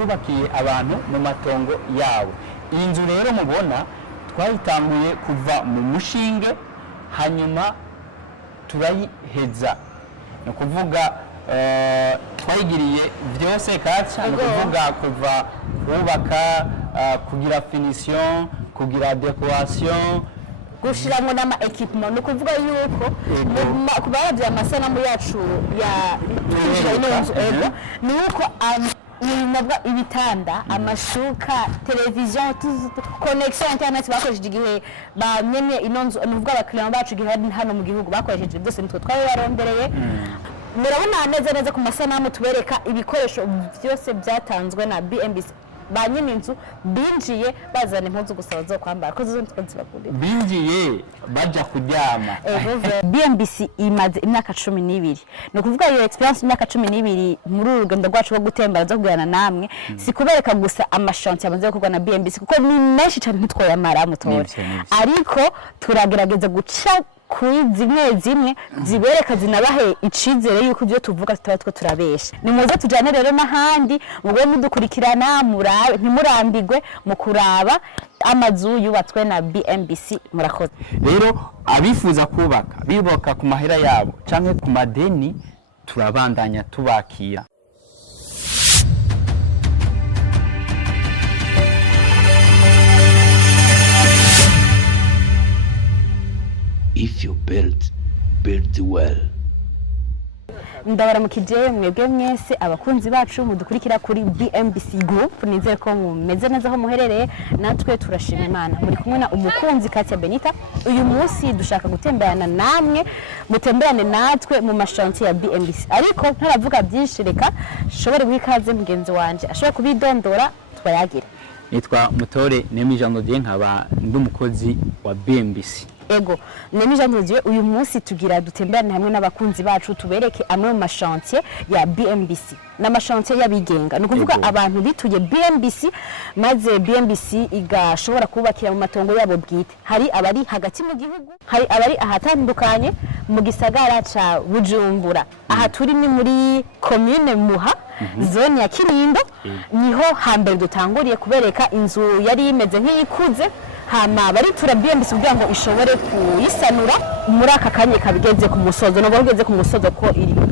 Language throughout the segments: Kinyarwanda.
twubakiye abantu mu matongo yabo. Iyi nzu rero mubona twayitanguye kuva mu mushinge hanyuma turayiheza, ni ukuvuga twayigiriye byose kaca, ni ukuvuga kuva kubaka, kugira finition, kugira decoration, gushiramwo n'ama equipment, ni ukuvuga yuko kubaravye amasanamu yacu ya twinjira ino nzu ni uko ibitanda, amashuka, televiziyo, connection internet bakoresheje igihe bamenye ino nzu, ni ukuvuga abakiriya bacu igihe hano mu gihugu bakoresheje byose nitwe twabibarondereye. Murabona neza ku masanamu tubereka ibikoresho byose byatanzwe na BMBC. Ba nyine inzu binjiye bazana impuzu gusa bazokwambara ko zo twazibagurira, binjiye baja kuryama. BMBC imaze imyaka 12, no kuvuga iyo experience imyaka 12 muri urugendo rwacu rwo gutembera zo kugirana namwe, si kubereka gusa amashanti yamaze gukorwa na BMBC kuko ni menshi cyane ntitwoyamara mutore, ariko turagerageza guca kuri zimwe zibereka zinabahe icizere yuko ibyo tuvuga tutatwo turabesha. Ni muze tujane rero n'ahandi mugwe mudukurikirana murabe ntimurambigwe mu kuraba amazu yubatswe na BMBC. Murakoze rero abifuza kubaka biboka ku mahera yabo canke ku madeni, turabandanya tubakira. If you build well. Ndabaramukije mwebwe mwese abakunzi bacu mudukurikira kuri BMBC Group, nizere ko mumeze neza aho muherereye, natwe turashima Imana. Muri kumwe na umukunzi Quartier Benita. Uyu munsi dushaka gutemberana namwe, mutemberane natwe mu mashanti ya BMBC, ariko ntaravuga byinshi, reka shobore gwikaze mugenzi wanje ashobora kubidondora twayagira. Nitwa Mutore Nemijando je nkaba ndumukozi wa BMBC. Ego Nemijando uyu munsi tugira dutemberane hamwe n'abakunzi bacu tubereke amwe mu mashantier ya BMBC n'amashantier yabigenga, no kuvuga abantu bituye BMBC maze BMBC igashobora kubakira mu matongo yabo bwite. Hari abari hagati mu gihugu, hari abari ahatandukanye mu gisagara ca Bujumbura. Aha turi ni muri commune Muha, zone ya Kinindo, niho hambere dutanguriye kubereka inzu yari imeze nk'ikuze, hama bari tura BMBC kugira ngo ishobore kuyisanura muri aka kanye kabigeze ku musozo, no bageze ku musozo ko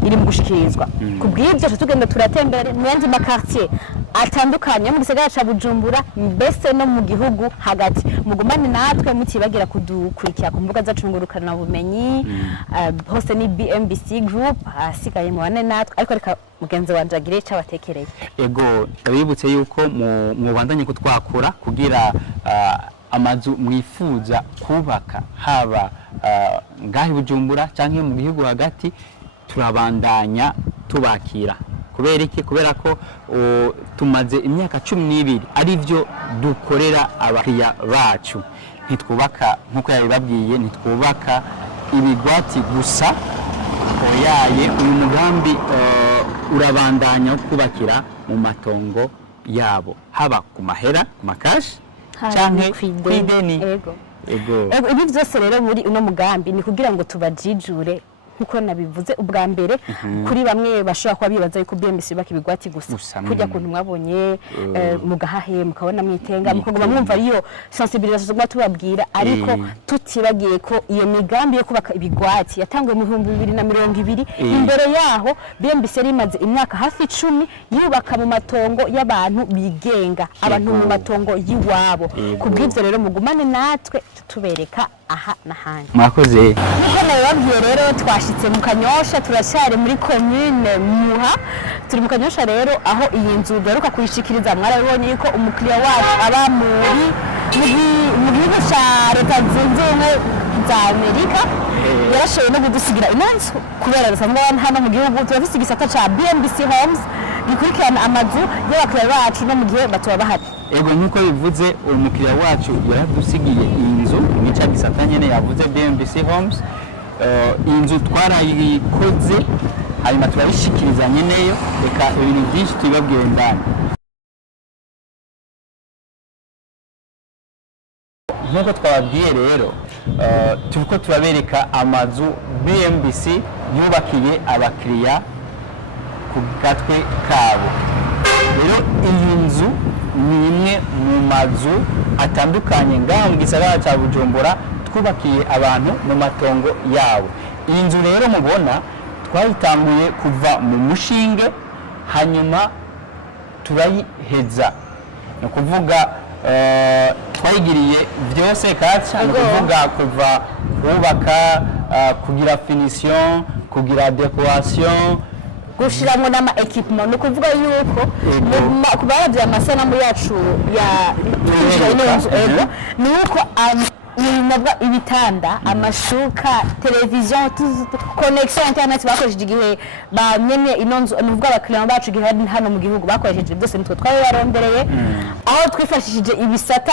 iri mu gushikirizwa. Kubw'ibyo tugenda turatembera mu yandi makartier atandukanye mu gisagara ca Bujumbura mbese no mu gihugu hagati. Mugumane natwe mutibagira kudukurikira ku mbuga zacu ngurukana bumenyi, hose ni BMBC Group, asigaye mu bane natwe, ariko reka mugenzi wanje agire cyo abatekereye. Ego abibutse yuko mu bandanye kutwakura kugira amazu mwifuza kubaka, haba ngahi Bujumbura canke mu gihugu hagati, turabandanya tubakira. Kubera iki? Kubera ko tumaze imyaka 12 ari byo dukorera abakiriya bacu. Ntitwubaka nkuko yabibabwiye, ntitwubaka ibigwati gusa, oyaye uyu mugambi urabandanya kubakira mu matongo yabo, haba ku mahera, ku makashi canke kwideni. Ego ibi byose rero muri uno mugambi ni kugira ngo tubajijure nkuko nabivuze ubwa mbere. Kuri bamwe bashobora kuba bibaza yuko BMBC baka ibigwati gusa, kujya kuntu mwabonye mugahahe mukabona mwitenga mukaguma mwumva ariyo sensibilisation tubabwira, ariko tutibagiye ko iyo migambi yo kubaka ibigwati yatanguye mu 2020. Imbere yaho BMBC rimaze imyaka hafi 10 yubaka mu matongo y'abantu bigenga, abantu mu matongo yiwabo. Kubw'ivyo rero mugumane natwe tubereka aha nahandi. Mwakoze. Niko nababwiye rero twashitse mu Kanyosha, turashare muri commune Muha. Turi mu Kanyosha rero aho iyi nzu garuka kuyishikiriza. Mwarabonye yuko umukiriya wacu aba muri mu gihugu ca Leta Zunze Ubumwe za Amerika, yarashoboye no kudusigira inanzu kubera rusanzwe hano mu gihugu turafise igisata ca BMBC Homes gikurikirana amazu y'abakiriya bacu no mu gihe batuba bahari. Ego nkuko bivuze umukiriya wacu yaradusigiye inzu nica gisata nyene yavuze BMBC Homes. Inzu twarayikoze hanyuma turayishikiriza nyeneyo, reka ibintu byinshi tubabwiye ndani. Nkuko twababwiye rero turiko turabereka amazu BMBC yubakiye abakiriya ku gatwe kabo. Rero iyi mazu atandukanye ngaho mu gisagara cya Bujumbura twubakiye abantu mu matongo yabo. Iyi nzu rero mubona twayitanguye kuva mu mushinge hanyuma turayiheza, ni ukuvuga twayigiriye byose kaca, ni ukuvuga kuva kubaka, kugira finition, kugira decoration, gushiramwo n'ama equipment, ni ukuvuga yuko ku baravye amasanamu yacu ya ni uko ibitanda, amashuka, televiziyo, connection internet bakoresheje igihe bamenye ino nzu, ni ukuvuga abakiriya bacu igihe bari hano mu gihugu bakoresheje byose nitwe twabibarondereye, aho twifashishije ibisata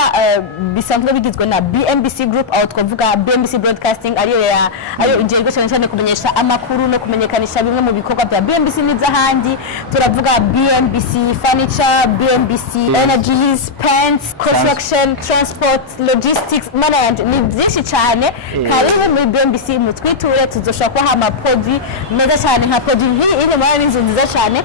bisanzwe bigizwe na BMBC group, aho twavuga BMBC broadcasting ariyo ijejwe cyane cyane kumenyesha amakuru no kumenyekanisha bimwe mu bikorwa bya BMBC n'izahandi. Turavuga BMBC furniture, BMBC energies, paints, construction, transport, logistics, management, ni byinshi cyane. Karibu muri BMBC mu Twiture, tuzoshaka ko hama produit meza cyane nka produit hii iri muri inzu nziza cyane.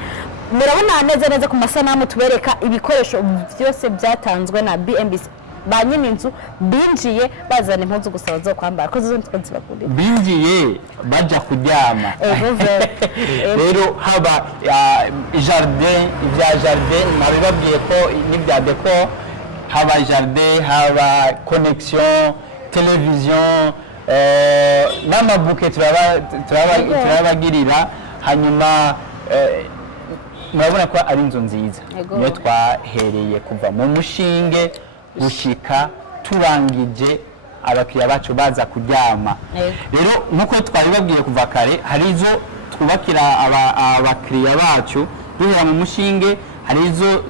Murabona neza ku masanamu tubereka ibikoresho byose byatanzwe na BMBC. Ba nyine inzu binjiye bazana impuzu gusa zo kwambara ko zo ntitwe bakuri binjiye baja kuryama. Rero haba jardin, ibya jardin nabibabwiye ko n'ibya décor, haba jardin, haba connexion, television, n'amabuke turabagirira. Hanyuma murabona ko ari inzu nziza, niyo twahereye kuva mu mushinge gushika turangije abakiriya bacu baza kuryama. Rero nkuko twabibabwiye kuva kare, hari izo twubakira abakiriya bacu duhera mu mushinge, hari izo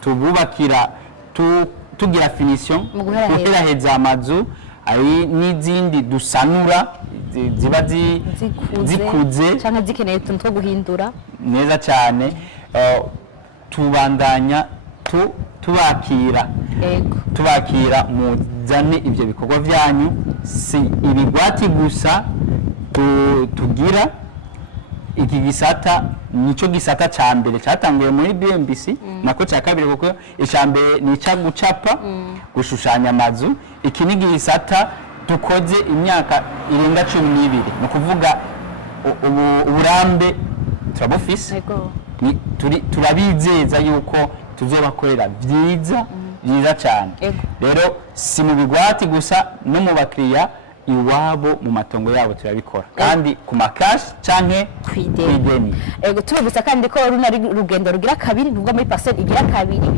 tububakira tugira finition guheraheza amazu, hari n'izindi dusanura ziba zikuze cyangwa zikeneye utuntu two guhindura neza cyane. Tubandanya tubakira muzane ibyo bikorwa byanyu, si ibigwati gusa tugira. Iki gisata nico gisata ca mbere cyatanguye muri BMBC, nako cya kabiri kuko icambere ni ca gucapa, gushushanya amazu. Iki ni gisata dukoze imyaka irenga 12, ni kuvuga uburambe turabufise, turabizeza yuko tuzobakorera byiza cyane. Rero si mu bigwati gusa, no mu bakiriya iwabo mu matongo yabo turabikora, kandi ku makashi canke kwideni. Tubibutsa kandi ko runari rugendo rugira kabiri, nubwo muri parcelle igira kabiri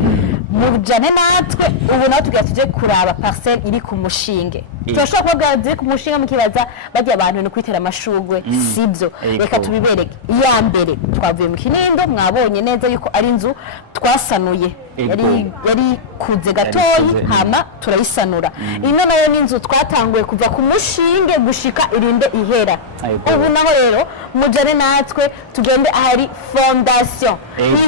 mujane natwe. Ubu naho tugira tuje kuraba parcelle iri ku mushinge. Turashobora kuvuga ziri ku mushinge mukibaza bagiye abantu no kwitera amashugwe, sibyo? Reka tubibereke. Iya mbere twavuye mu Kinindo, mwabonye neza yuko ari inzu twasanuye, yari kuze gatoyi, hama turayisanura. Ino nayo ni inzu twatanguye kuva ku mushinge gushika irinde ihera. Ubu naho rero mujane natwe tugende ahari fondation.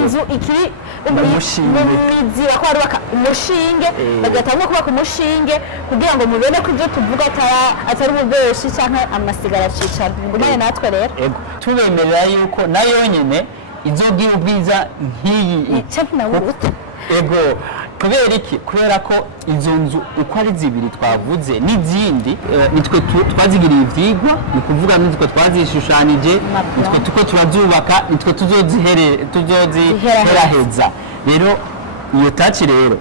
Inzu ikiri umumizi bakwarubaka umushinge, bagatanga kubaka umushinge kugira ngo mubene ko ibyo tuvuga atari ububeshi cyangwa amasigara cicana. Ngumane natwe rero tubemerera yuko nayo nyene izogira ubwiza nk'iyi. Kubera iki? Kubera ko izo nzu uko ari zibiri twavuze n'izindi nitwe twazigiriye ivyigwa, ni kuvuga nitwe twazishushanije, nitwe tuko turazubaka, nitwe tuzoziheraheza. Rero iyo taci rero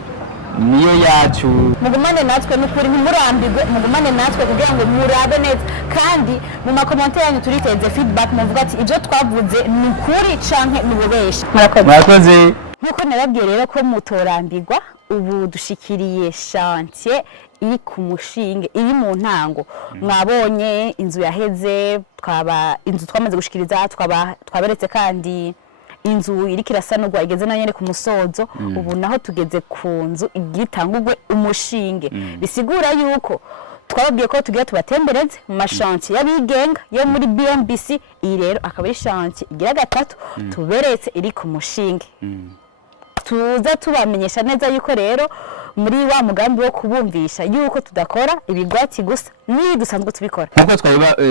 niyo yacu. Mugumane natwe n'ukuri, ntimurambirwe, mugumane natwe kugira ngo murabe neza, kandi mu makomantere yanyu turiteze feedback, muvuga ati ibyo twavuze ni ukuri canke ni ububeshi. Murakoze. Nkuko nababwiye rero ko mutorambirwa, ubu dushikiriye chantier iri ku mushinge, iri mu ntango. Mwabonye inzu yaheze, inzu twamaze gushikiriza, twaberetse kandi inzu iri kirasanurwa igeze na nyene ku musozo. Ubu naho tugeze ku nzu igitangurwe umushinge. Bisigura yuko twababwiye ko tugira tubatembereze mu mashantier y'abigenga yo muri BMBC. Iyi rero akaba ari chantier igira gatatu tuberetse iri ku mushinge. Tuza tubamenyesha neza yuko rero muri wa mugambi wo kubumvisha yuko tudakora ibigwati gusa, ni dusanzwe tubikora. Nkuko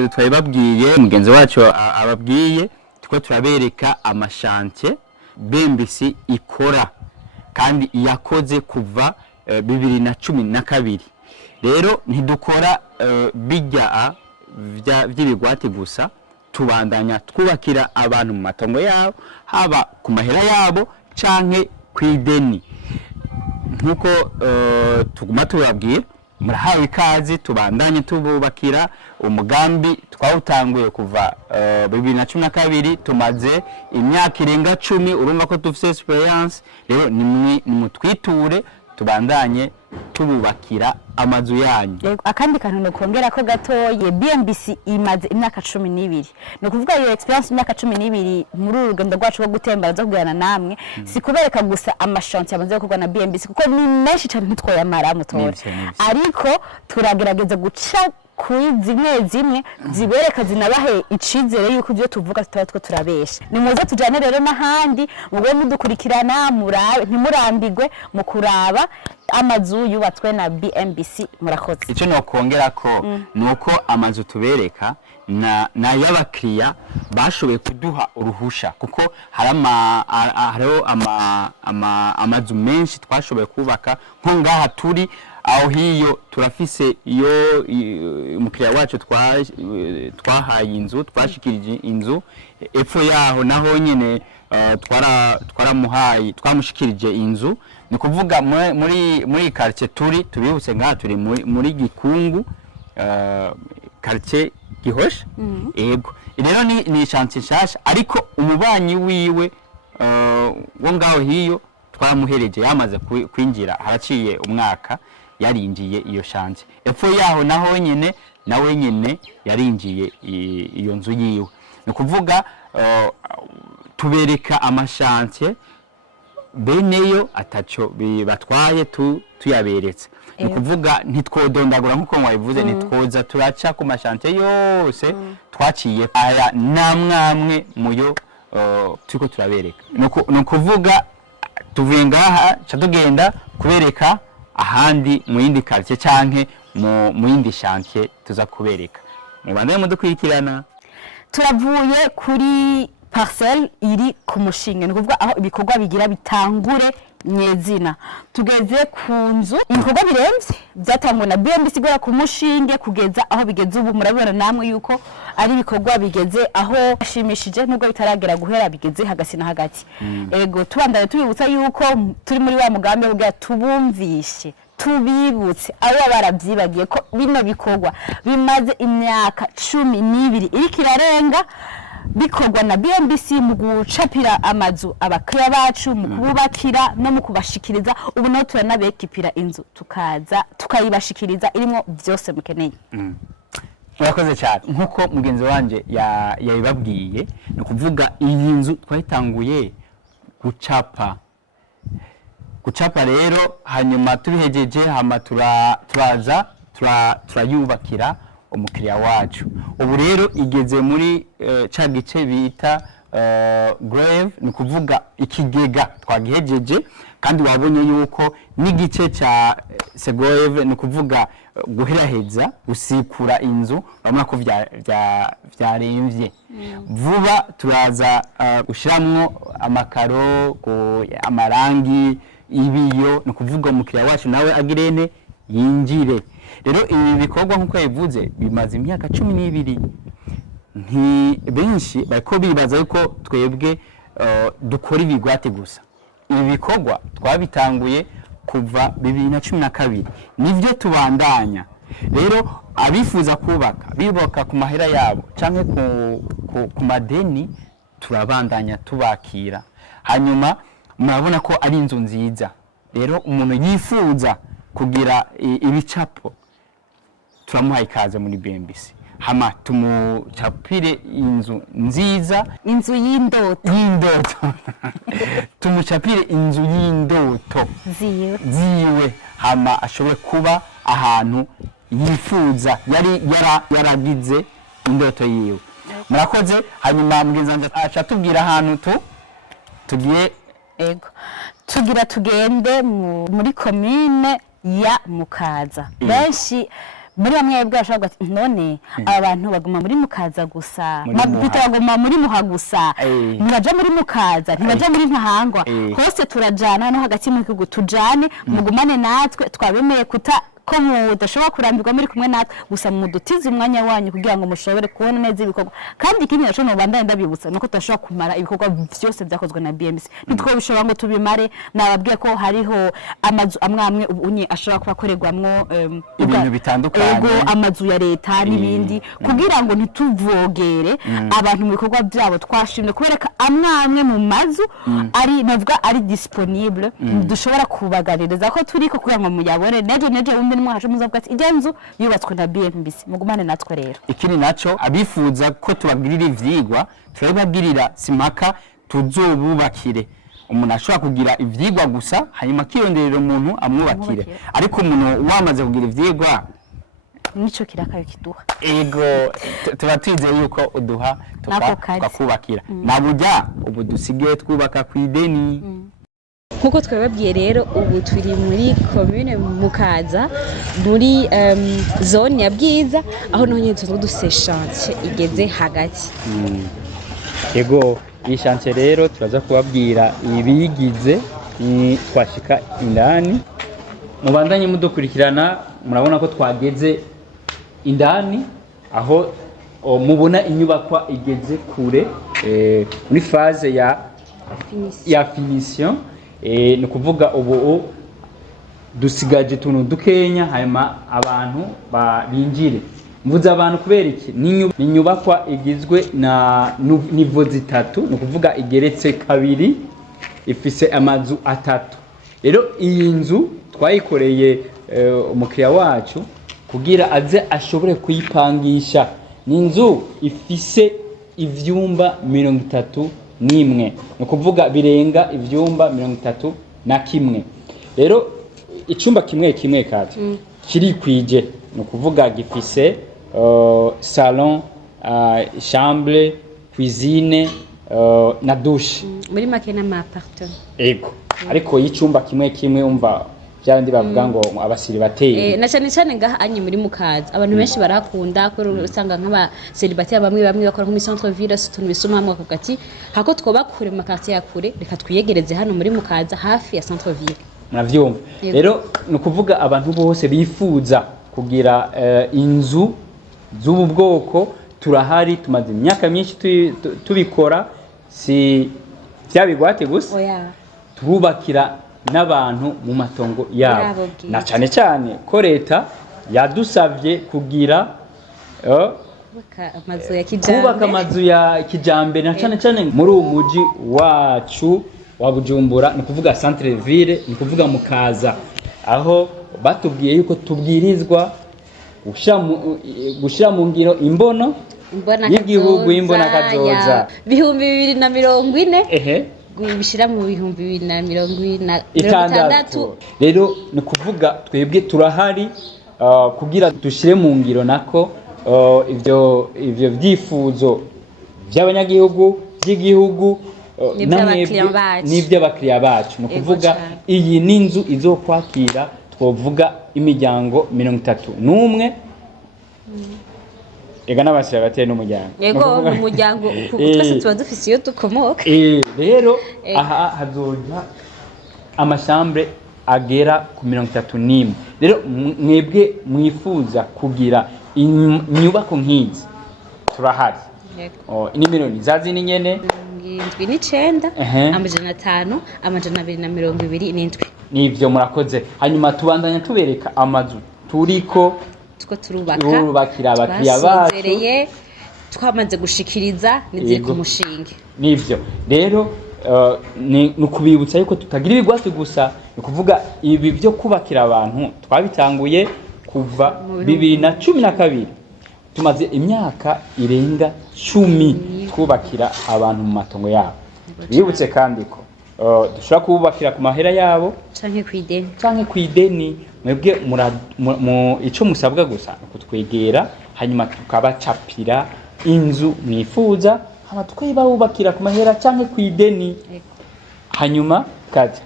twabibabwiye, mugenzi wacu ababwiye, tuko turabereka amashantier BMBC ikora. kandi yakoze kuva 2012. Rero ntidukora bijya vy'ibigwati gusa, tubandanya twubakira abantu mu matongo yabo, haba ku mahera yabo canke kw'ideni. Nkuko tuguma tubabwiye, murahawe ikaze, tubandanye tububakira. Umugambi twawutanguye kuva 2012, tumaze imyaka irenga 10, urumva ko dufite experience. Rero ni mutwiture tubandanye tububakira amazu yanyu. Akandi kantu no kongera ko gatoye, BMBC imaze imyaka 12. No kuvuga iyo experience imyaka 12 muri urugendo rwacu rwo gutembera zo kugirana namwe, si kubereka gusa amashanti yamaze gukorwa na BMBC kuko ni menshi cyane ntitwayamara mutore, ariko turagerageza guca kuri zimwe zibereka zinabahe icizere yuko ibyo tuvuga tutatwo turabesha. Ni muze tujane rero n'ahandi mugwe mudukurikirana, murabe ntimurambigwe mu kuraba amazu yubatswe na BMBC. Murakoze. Icyo no kongera ko nuko amazu tubereka na y'abakiriya bashoboye kuduha uruhusha, kuko hariho amazu menshi twashoboye kubaka nko ngaha turi aho hiyo turafise iyo umukiriya wacu twahaye inzu, twashikirije inzu epfo yaho naho nyene twamushikirije inzu. Ni kuvuga muri quartier tubibutse ngaha turi muri Gikungu, quartier gihosha. Yego rero ni chantier nshasha, ariko umubanyi wiwe wo ngaho hiyo twaramuhereje, yamaze kwinjira haraciye umwaka, yarinjiye iyo chantier. Epfo yaho naho nyene nawe nyene yarinjiye iyo nzu yiwe. Ni kuvuga tubereka amashantier beneyo ataco batwaye tuyaberetse. Ni kuvuga ntitwodondagura nkuko mwabivuze, nitwoza turaca ku mashantier yose twaciye aya namwamwe muyo turiko turabereka. No kuvuga tuvuye ngaha ca tugenda kubereka ahandi mu yindi quartier canke mu yindi chantier tuza kubereka. Mubandanye mudukurikirana. Turavuye kuri parcelle iri ku mushinge, ni kuvuga aho ibikorwa bigira bitangure nyezina. Tugeze ku nzu, ibikorwa biremvye byatangwa na BMBC gora ku mushinge kugeza aho bigeze ubu. Murabibona namwe yuko ari ibikorwa bigeze aho ashimishije, nubwo bitaragera guhera bigeze hagati na hagati. Ego tubandanye tubibutsa yuko turi muri wa mugambi wo tubumvishe, tubibutse abo baravyibagiye ko bino bikorwa bimaze imyaka 12 iriko irarenga bikorwa na BMBC mu gucapira amazu abakiriya bacu, mu kububakira no mu kubashikiriza. Ubu naho turanabekipira inzu tukaza tukayibashikiriza irimo byose mukeneye. Murakoze cyane. Nkuko mugenzi wanje yabibabwiye, no kuvuga iyi nzu twayitanguye gucapa rero, hanyuma tubihejeje hama turaza turayubakira umukiriya wacu. Ubu rero igeze muri ca gice bita grave, ni kuvuga ikigega twagihejeje, kandi wabonye yuko n'igice ca grave, ni kuvuga guheraheza gusikura inzu, bamwe ko vyaremvye. Vuba turaza gushiramwo amakaro, amarangi, ibiyo, ni kuvuga umukiriya wacu nawe agirene yinjire. Rero ibi bikorwa nkuko yavuze bimaze imyaka 12. Nti benshi bariko bibaza yuko twebwe dukora ibigwate gusa. Ibi bikorwa twabitanguye kuva 2012, nivyo tubandanya. Rero abifuza bibaka ku mahera yabo canke ku madeni, turabandanya tubakira. Hanyuma murabona ko ari inzu nziza. Rero umuntu yifuza kugira ibicapo, turamuhaye ikaze muri BMBC. Hama tumucapire inzu nziza, inzu y'indoto tumucapire inzu y'indoto ziwe, hama ashobore kuba ahantu yifuza, yaragize indoto yiwe. Murakoze. Hanyuma mugenzi acha tubwira ahantu tugiye. Ego tugira tugende muri commune ya Mukaza. Benshi muri bamwe bwashobora ati none abantu baguma muri mukaza gusa Muri muha. baguma muri muha gusa ntibaja muri mukaza ntibaja muri ntahangwa hose turajana no hagati mu gihugu tujane mugumane natwe twabemeye ko mudashobora kurambirwa muri kumwe natwe gusa mudutize umwanya wanyu kugira ngo mushobore kubona neza ibikorwa kandi ikindi naco no bandanye ndabibutsa nuko tudashobora kumara ibikorwa vyose vyakozwe na BMC nitwo bishobora ngo tubimare nababwiye ko hariho amazu amwe ubunye ashobora kuba akorerwamwo ibintu bitandukanye amazu ya leta n'ibindi kugira ngo ntituvogere abantu mu bikorwa byabo twashimye kubereka amwe mu mazu ari navuga ari disponible dushobora kubagaririza ko turiko kugira ngo muyabone neje undi mwaje muzavuga ati igenzu yubatswe na BMBC mugumane natwe rero ikindi naco abifuza ko tubagirira ivyigwa turababwirira simaka tuzobubakire umuntu ashobora kugira ivyigwa gusa hanyuma kironderera umuntu amwubakire ariko umuntu wamaze kugira ivyigwa nico kirakayo kiduha ego tuba twizeye yuko uduha tukakubakira naburya ubu dusigaye twubaka kw'ideni nkuko twababwiye rero ubu turi muri commune Mukaza muri zone ya Bwiza aho none tuzo duseshanse igeze hagati ego iyi chantier rero turaza kubabwira ibigize twashika indani mubandanye mudukurikirana murabona ko twageze indani aho mubona inyubakwa igeze kure muri phase ya finition ni kuvuga ubu dusigaje tuntu dukenya hanyuma abantu binjire mvuze abantu kubera iki ni inyubakwa igizwe na nivo zitatu ni kuvuga igeretse kabiri ifise amazu atatu rero iyi nzu twayikoreye umukiriya wacu kugira aze ashobore kuyipangisha ni inzu ifise ivyumba 31 ni kuvuga birenga ivyumba 31 rero icumba kimwe kati kiri kwije ni kuvuga gifise salon chambre cuisine na douche muri make na appartement ego ariko y'icumba kimwe umva byandi bavuga ngo abasiri bateye na cyane ngaha anyi muri Mukaza abantu benshi barakunda ko usanga nk'aba célibataire bamwe bakora mu centre ville tuntu bisoma mu hagati hako twobakure mu quartier yakure reka twiyegereze hano muri Mukaza hafi ya centre ville muravyumva rero no kuvuga abantu bose bifuza kugira inzu z'ubu bwoko turahari tumaze imyaka myinshi tubikora si byabigwate gusa turubakira n'abantu mu matongo yabo na cyane ko leta yadusavye kugira kubaka amazu ya kijambere na cyane muri uwo muji wacu wa Bujumbura ni kuvuga centre ville ni kuvuga Mukaza aho batubwiye yuko tubwirizwa gushira mu ngiro imbono y'igihugu imbona kazoza 2040 bishira mu 2026 rero ni kuvuga twebwe turahari kugira dushire mu ngiro nako ivyo vyifuzo by'abanyagihugu by'igihugu n'iby'abakiriya bacu ni kuvuga iyi n'inzu izokwakira twovuga imiryango 31 ega n'abasira bateye n'umuryango yego umuryango twese tuba dufise iyo dukomoka rero aha hazoja amashambre agera ku 31 rero mwebwe mwifuza kugira inyubako nk'izi turahari inimero nizazi ni nyene 79 amajana 5 amajana 227 nivyo murakoze hanyuma tubandanya tubereka amazu turiko turubakira abakiriya bacu twamaze gushikiriza niziri ku mushinge nivyo rero ni kubibutsa yuko tutagira ibigwati gusa ni kuvuga ibi byo kubakira abantu twabitanguye kuva 2012 tumaze imyaka irenga 10 twubakira abantu mu matongo yabo bibutse kandi ko dushobora kubakira ku mahera yabo canke kw'ideni mwebwe mu ico musabwa gusa kutwegera hanyuma tukabacapira inzu mwifuza hama tukayibubakira ku mahera canke kw'ideni hanyuma kaje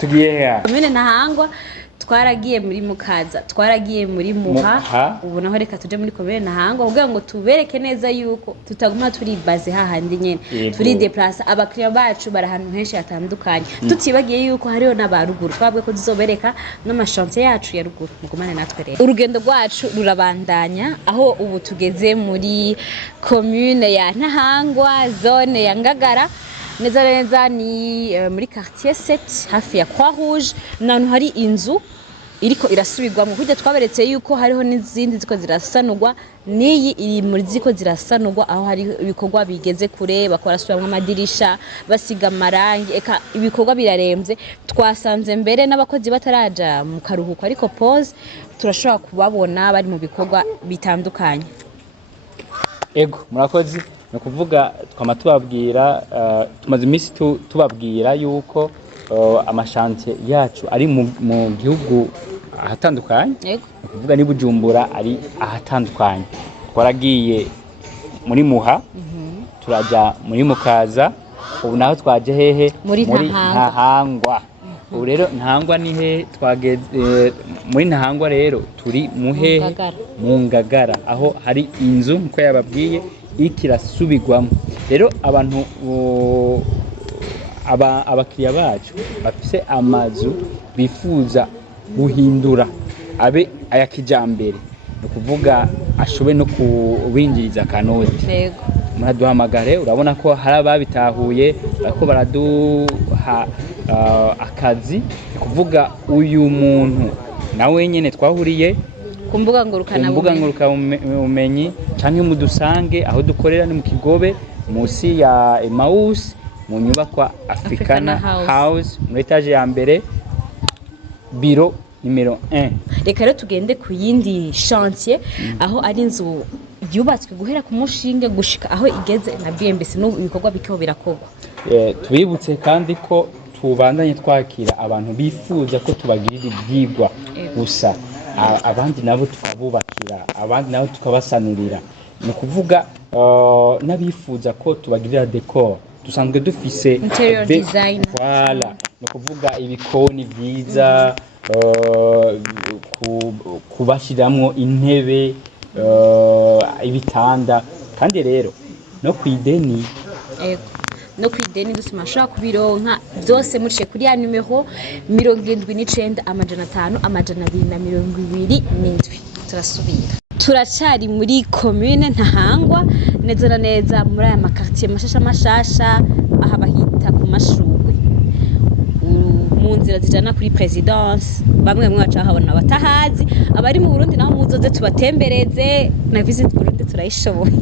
tugiye kumene ntahangwa twaragiye muri mukaza twaragiye muri muha ubu naho reka tuje muri komune Ntahangwa kugira ngo tubereke neza yuko tutaguma turi base hahandi nyene turi deplace abakiriya bacu bari ahantu henshi hatandukanye tutibagiye yuko hariho n'abaruguru twabwe ko tuzobereka n'amashante yacu ya ruguru mugumane natwe rero urugendo rwacu rurabandanya aho ubu tugeze muri commune ya Ntahangwa zone ya Ngagara neza ni muri Quartier 7 hafi ya Croix-Rouge nantu hari inzu iriko irasubirwamo kujya twaberetse yuko hariho n'izindi ziko zirasanurwa niyi iri muri ziko zirasanurwa aho hari ibikorwa bigeze kure bakora subiramo amadirisha basiga amarangi eka ibikorwa biraremvye twasanze mbere n'abakozi bataraja mu karuhuko ariko pause turashobora kubabona bari mu bikorwa bitandukanye. Ego murakozi no kuvuga twama tubabwira tumaze iminsi tubabwira yuko amashante yacu ari mu gihugu ahatandukanye no kuvuga ni Bujumbura ari ahatandukanye twaragiye muri muha turaja muri mukaza ubu naho twaje hehe muri Ntahangwa ubu rero Ntahangwa ni he twageze muri Ntahangwa rero turi muhehe mu Ngagara aho hari inzu nko yababwiye ikirasubirwamo rero abantu abakiriya bacu bafise amazu bifuza guhindura abe aya kijambere no kuvuga ashobe no kubinjiriza kanoti muraduhamagare urabona ko hari ababitahuye bariko baraduha akazi kuvuga uyu muntu nawe nyene twahuriye kumbuga ngurukana umenyi canke mudusange aho dukorera ni mu Kigobe musi ya Emmaus mu nyubakwa Africana House mu etage ya mbere biro numero 1 reka rero tugende ku yindi chantier aho ari inzu yubatswe guhera ku mushinge gushika aho igeze na BMBC no ibikorwa bikho birakorwa tubibutse kandi ko tubandanye twakira abantu bifuza ko tubagirira ibyigwa gusa abandi nabo tukabubakira abandi nabo tukabasanurira no kuvuga nabifuza ko tubagirira decor dusanzwe dufise interior design voilà no kuvuga ibikoni byiza kubashiramwo intebe ibitanda kandi rero no kwideni no kwideni dusimasha kubironka byose muciye kuri ya numero 79 amajana 5 amajana 227 turasubira turacari muri commune Ntahangwa neza na neza muri aya makartier mashasha aha bahita ku mashurwe mu nzira zijana kuri presidence bamwe mwaca habona batahazi abari mu Burundi naho muzoze tubatembereze na visit Burundi turayishoboye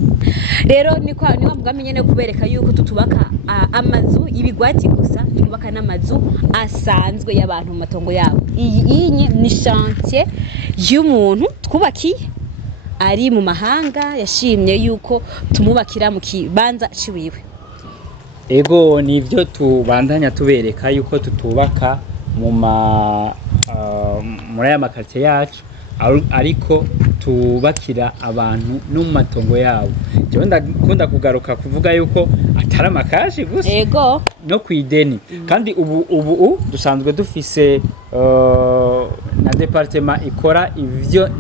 rero ni wamugamenye no kubereka yuko tutubaka amazu ibigwati gusa twubaka n'amazu asanzwe y'abantu mu matongo yabo iyi ni chantier y'umuntu twubakiye ari mu mahanga yashimye yuko tumubakira mu kibanza ciwiwe. Ego nivyo tubandanya tubereka yuko tutubaka muri aya makartier yacu ariko tubakira abantu no mu matongo yabo. Je ndakunda kugaruka kuvuga yuko atari amakashi gusa ego no kwideni kandi ubu dusanzwe dufise na departement ikora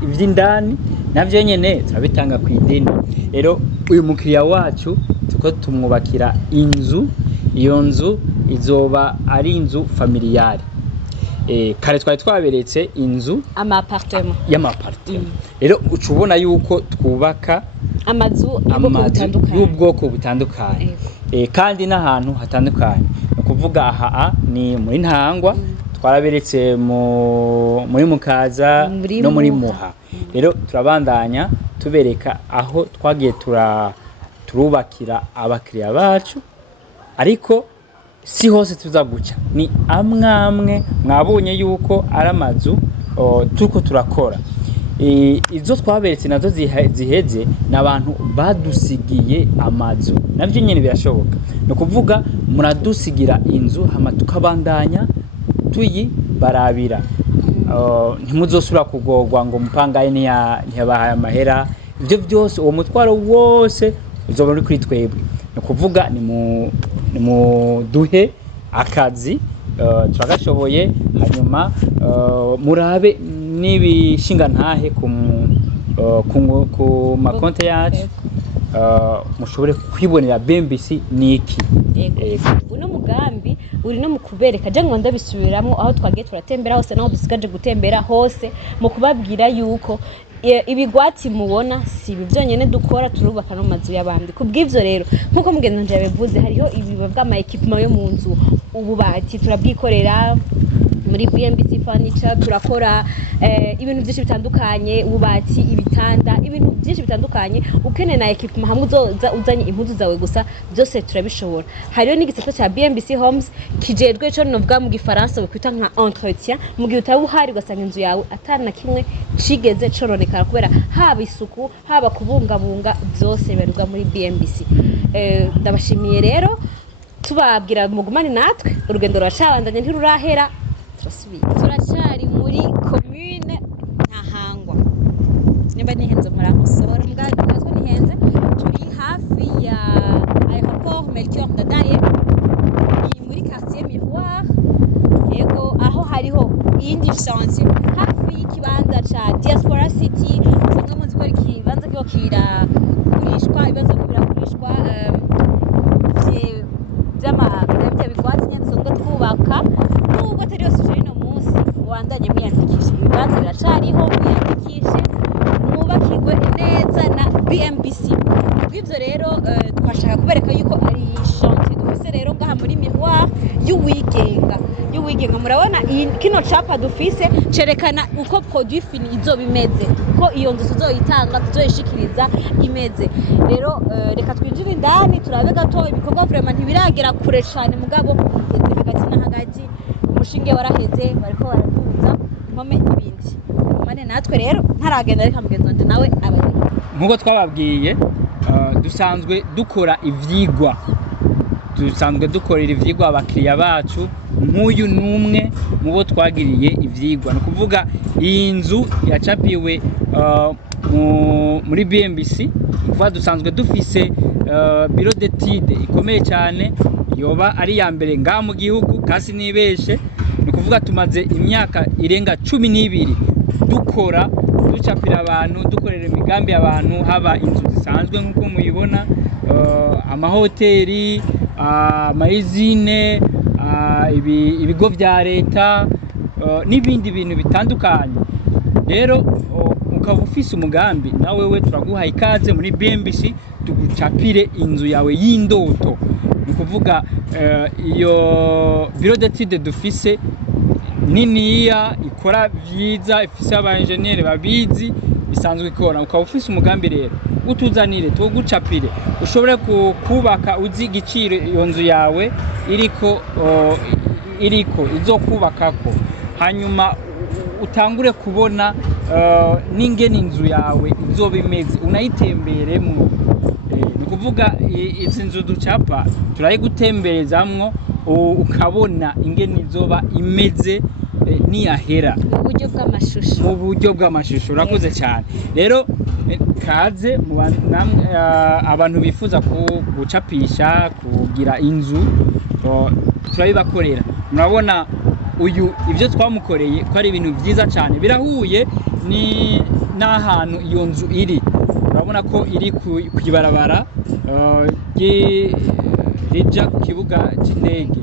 ivy'indani navyo nyene turabitanga kwideni. Rero uyu mukiriya wacu tuko tumwubakira inzu, iyo nzu izoba ari inzu familiale. Kare twari twaberetse inzu y'amapartement. Rero ucubona yuko twubaka amazu y'ubwoko butandukanye kandi n'ahantu hatandukanye. No kuvuga aha ni muri Ntahangwa twaraberetse muri mukaza no muri muha. Rero turabandanya tubereka aho twagiye turubakira abakiriya bacu ariko si hose tuzaguca ni amwe mwabonye yuko ari amazu tuko turakora izo twaberetse nazo ziheze n'abantu badusigiye amazu navyo nyene birashoboka no kuvuga muradusigira inzu hama tukabandanya barabira ntimuzosura kugorwa ngo mupangaye ntiyabahaye amahera ibyo byose uwo mutwaro wose uzoba uri kuri twebwe no kuvuga ni mu duhe akazi turagashoboye hanyuma murabe n'ibishinga ntahe ku makonte yacu mushobore kwibonera bmbc niki. Uno mugambi uri no mu kubereka je ngo ndabisubiramwo aho twagiye turatembera hose naho dusigaje gutembera hose mu kubabwira yuko ibigwati mubona si ibi byonyene dukora turubaka no mazu y'abandi. Kubw'ivyo rero nkuko mugenzi wanje yabivuze hariho ibiba bw'ama equipment yo mu nzu ububati turabwikorera muri bmbc furniture turakora ibintu byinshi bitandukanye ububati ibitanda ibintu byinshi bitandukanye ukeneye na equipment hamwe uzanye impuzu zawe gusa byose turabishobora. Hariho n'igisata cya bmbc homes kijedwe cyo novuga mu gifaransa bakwita nka entretien mu gihe utabu hari ugasanga inzu yawe atana kimwe cigeze coronekara kubera haba isuku haba kubungabunga byose bibarirwa muri bmbc. Ndabashimiye rero tubabwira mugumane natwe urugendo ruracabandanye ntirurahera. Turacari muri commune Ntahangwa nimba nihenze murakosora muganga natwe nihenze turi hafi ya aéroport Melchior Ndadaye ni muri quartier Miroir yego aho hariho iyindi chantier hafi y'ikibanza ca Diaspora City usanzwe muzi ko ikibanza kiko kiragurishwa ibibanza biragurishwa by'amabya bigwati nyene songa twubaka nubwo atari yose uje no munsi wandanye mwiyandikisha ibibanza biracariho mwiyandikishe mwubakirwe neza na bmbc. Bw'ivyo rero twashaka kubereka yuko ari chantier dufise rero ngaha muri Miroir y'uwigenga murabona kino capa dufise cerekana uko produit fini izoba imeze ko iyo nzu tuzoyitanga tuzoyishikiriza imeze. Rero reka twinjire indani turabe gato ibikorwa vraiment ntibiragera kure cyane mugabo hagati na hagati umushinge waraheze bariko baraduza impome ibindi mane natwe rero ntaragenda reka mugenzi wanje nawe abageni nkuko twababwiye dusanzwe dukora ivyigwa dukorera ivyigwa abakiriya bacu nk'uyu numwe mubo twagiriye ivyigwa no kuvuga iyi nzu yacapiwe muri bmbc kuva dusanzwe dufise biro d'étude ikomeye cyane yoba ari ya mbere ngaha mu gihugu kasi nibeshe ni kuvuga tumaze imyaka irenga 12 dukora ducapira abantu dukorera imigambi abantu haba inzu zisanzwe nkuko muyibona amahoteli amayizine ibigo vya leta n'ibindi bintu bitandukanye. Rero ukaba ufise umugambi nawe we turaguha ikaze muri bmbc tugucapire inzu yawe y'indoto. Ni kuvuga iyo biro d'étude dufise niniya ikora vyiza ifise aba engineer babizi bisanzwe ikora. Ukaba ufise umugambi rero utuzanire tugucapire ushobore kubaka uzi igiciro iyo nzu yawe iriko izokubakako hanyuma utangure kubona n'ingene inzu yawe izoba imeze unayitemberemwo. Ni kuvuga izi nzu ducapa turayigutemberezamwo ukabona ingene izoba imeze niyahera mu buryo bw'amashusho. Urakoze cyane rero kaze abantu bifuza gucapisha kugira inzu turabibakorera. Murabona uyu ivyo twamukoreye ko ari ibintu vyiza cyane birahuye ni n'ahantu iyo nzu iri. Urabona ko iri kwibarabara rija ku kibuga cy'indege.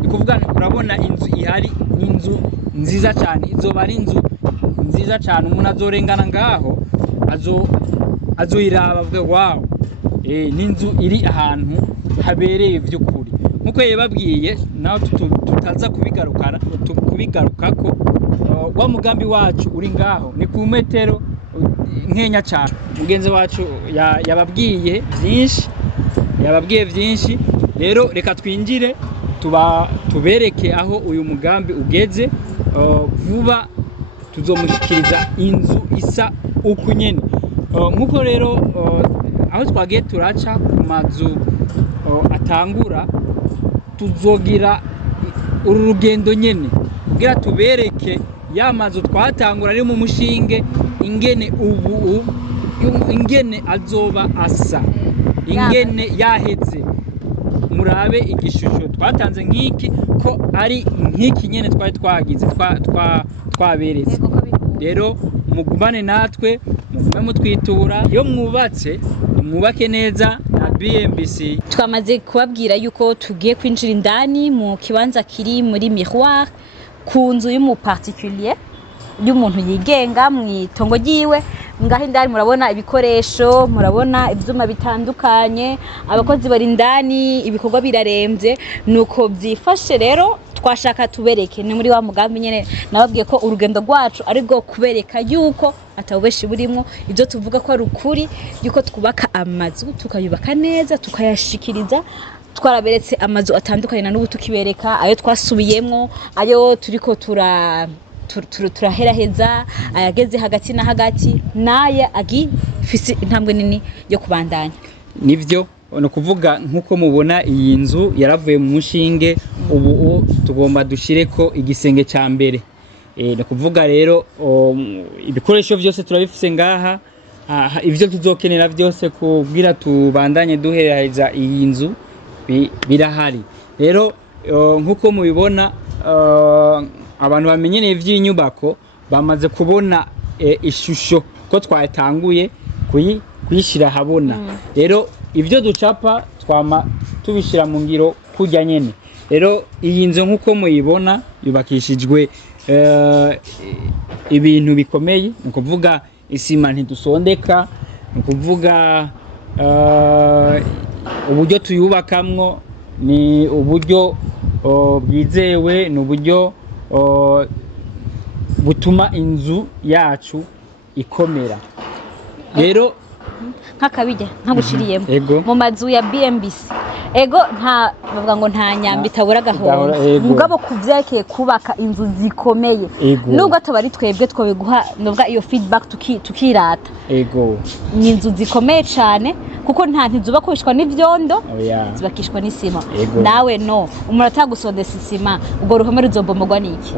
Ni kuvuga urabona inzu ihari inzu nziza cyane izoba ari inzu nziza cyane umuntu azorengana ngaho azoyiraba avuga wow n'inzu iri ahantu habereye vy'ukuri nkuko yababwiye naho tutaza kubigarukako wa mugambi wacu uri ngaho ni ku metero nkenya cyane. Mugenzi wacu yababwiye byinshi rero reka twinjire tubereke aho uyu mugambi ugeze. Vuba tuzomushikiriza inzu isa uku nyene nkuko rero aho twagiye turaca ku mazu atangura tuzogira uru rugendo nyene kugira tubereke ya mazu twatangura ari mu mushinge ingene azoba asa ingene yaheze murabe igishusho twatanze nk'iki ko ari nk'iki nyene twari twagize twaberetse. Rero mugumane natwe, mugume mutwitura, iyo mwubatse mwubake neza na BMBC. Twamaze kubabwira yuko tugiye kwinjira indani mu kibanza kiri muri Miroir, ku nzu y'umu particulier y'umuntu yigenga mu itongo ryiwe. Ngaho indani murabona ibikoresho, murabona ivyuma bitandukanye, abakozi bari indani, ibikorwa biraremvye, nuko byifashe. Rero twashaka tubereke ni muri wa mugambi nyene nababwiye ko urugendo rwacu ari rwo kubereka yuko atabubeshi burimo, ibyo tuvuga ko ari ukuri, yuko twubaka amazu tukayubaka neza tukayashikiriza. Twaraberetse amazu atandukanye na n'ubu tukibereka ayo twasubiyemwo, ayo turiko turaheraheza, ayageze hagati na hagati, naye agifise intambwe nini yo kubandanya. Nivyo no kuvuga nkuko mubona iyi nzu yaravuye mu mushinge, ubu tugomba dushireko igisenge ca mbere. No kuvuga rero ibikoresho byose turabifise ngaha, ivyo tuzokenera byose kubwira tubandanye duheraheza iyi nzu birahari. Rero nkuko mubibona, abantu bamenyereye ivy'inyubako bamaze kubona ishusho ko twatanguye kuyishira habona. Rero ivyo ducapa twama tubishira mu ngiro kujya nyene. Rero iyi nzu nkuko muyibona yubakishijwe ibintu bikomeye, ni kuvuga isima ntidusondeka, ni kuvuga uburyo tuyubakamwo ni uburyo bwizewe, ni uburyo butuma inzu yacu ikomera. Rero nk'akabijya nkabushiriyemo mu mazu ya BMBC, ego nta bavuga ngo nta nyambi tabura gahoro, mugabo kuvyekeye kubaka inzu zikomeye, nubwo atobari twebwe twobiguha nubwo iyo feedback tukirata. Ego ni inzu zikomeye cyane, kuko nta ntizubakishwa n'ivyondo, zubakishwa n'isima. Nawe no umuntu atagusondesa isima, ubwo ruhome ruzombomogwa niki?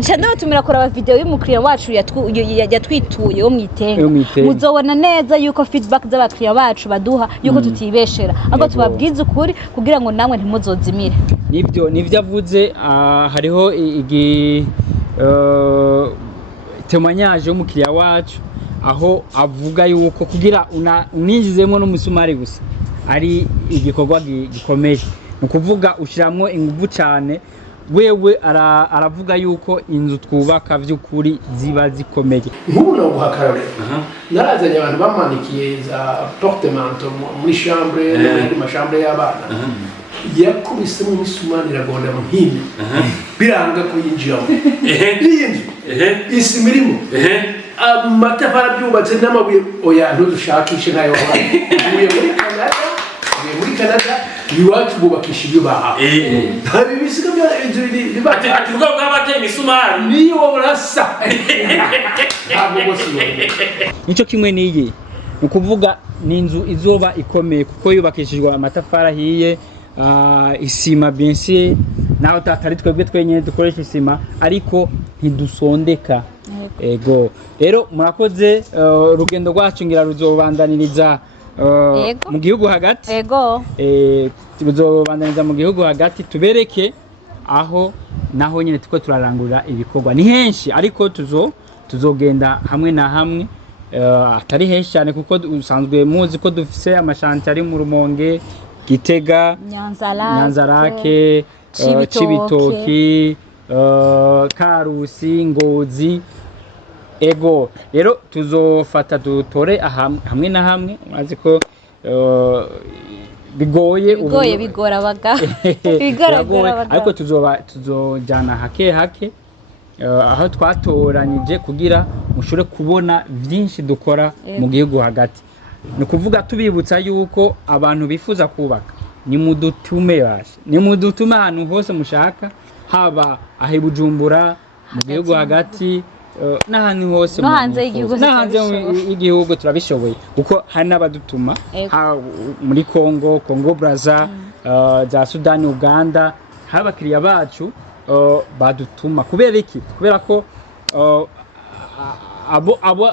Cyane batumira kuraba video y'umukiriya wacu yatwituye wo mwitenga, muzobona neza yuko feedback z'abakiriya bacu baduha yuko tutibeshera, ahubwo tubabwiza ukuri kugira ngo namwe ntimuzozimire. Nivyo avuze. Hariho témoignage y'umukiriya wacu aho avuga yuko kugira uninjizemo n'umusumari gusa ari igikorwa gikomeye, ni kuvuga ushiramwo ingufu cyane. Wewe aravuga yuko inzu twubaka vy'ukuri ziba zikomeye. Nk'ubu no guhakarare narazanye abantu bamanikiye za portemanteau muri chambre, muri machambre y'abana, yakubise mu misumari iragonda mu hino, biranga ko yinjiramo. Iyi nzu isima irimo, amatafari byubatse n'amabuye, oya ntudushakishe ntayo wabaye. Muri Canada iwacu bubakisha ibyo baha. Hari ibisiga ati ubwo bw'abateye imisumari niyo burasa. Nico kimwe niyi, ni kuvuga ni inzu izoba ikomeye kuko yubakishijwe amatafari ahiye, isima byinshi, naho tatari twebwe twenyene dukoresha isima, ariko ntidusondeka. Ego rero murakoze. Rugendo rwacu ngira ruzobandaniriza mu gihugu hagati. Tuzobandaniriza mu gihugu hagati, tubereke aho naho nyine tuko turarangurira ibikorwa. Ni henshi ariko tuzogenda hamwe na hamwe, atari henshi cyane kuko usanzwe muzi ko dufise amashanti ari mu Rumonge, Gitega, Nyanzarake, Cibitoki, Karusi, Ngozi. Ego rero tuzofata dutore hamwe na hamwe, urazi ko bigoye bigora abaga ariko tuzojana hake aho twatoranyije kugira mushobore kubona vyinshi dukora mu gihugu hagati. Ni kuvuga tubibutsa yuko abantu bifuza kubaka ni mudutume ahantu hose mushaka, haba ahe Bujumbura mu gihugu hagati, n'ahandi hose no hanze y'igihugu turabishoboye, kuko hari n'abadutuma muri Congo Brazza, za Sudani, Uganda, hari abakiriya bacu badutuma. Kubera iki? Kubera ko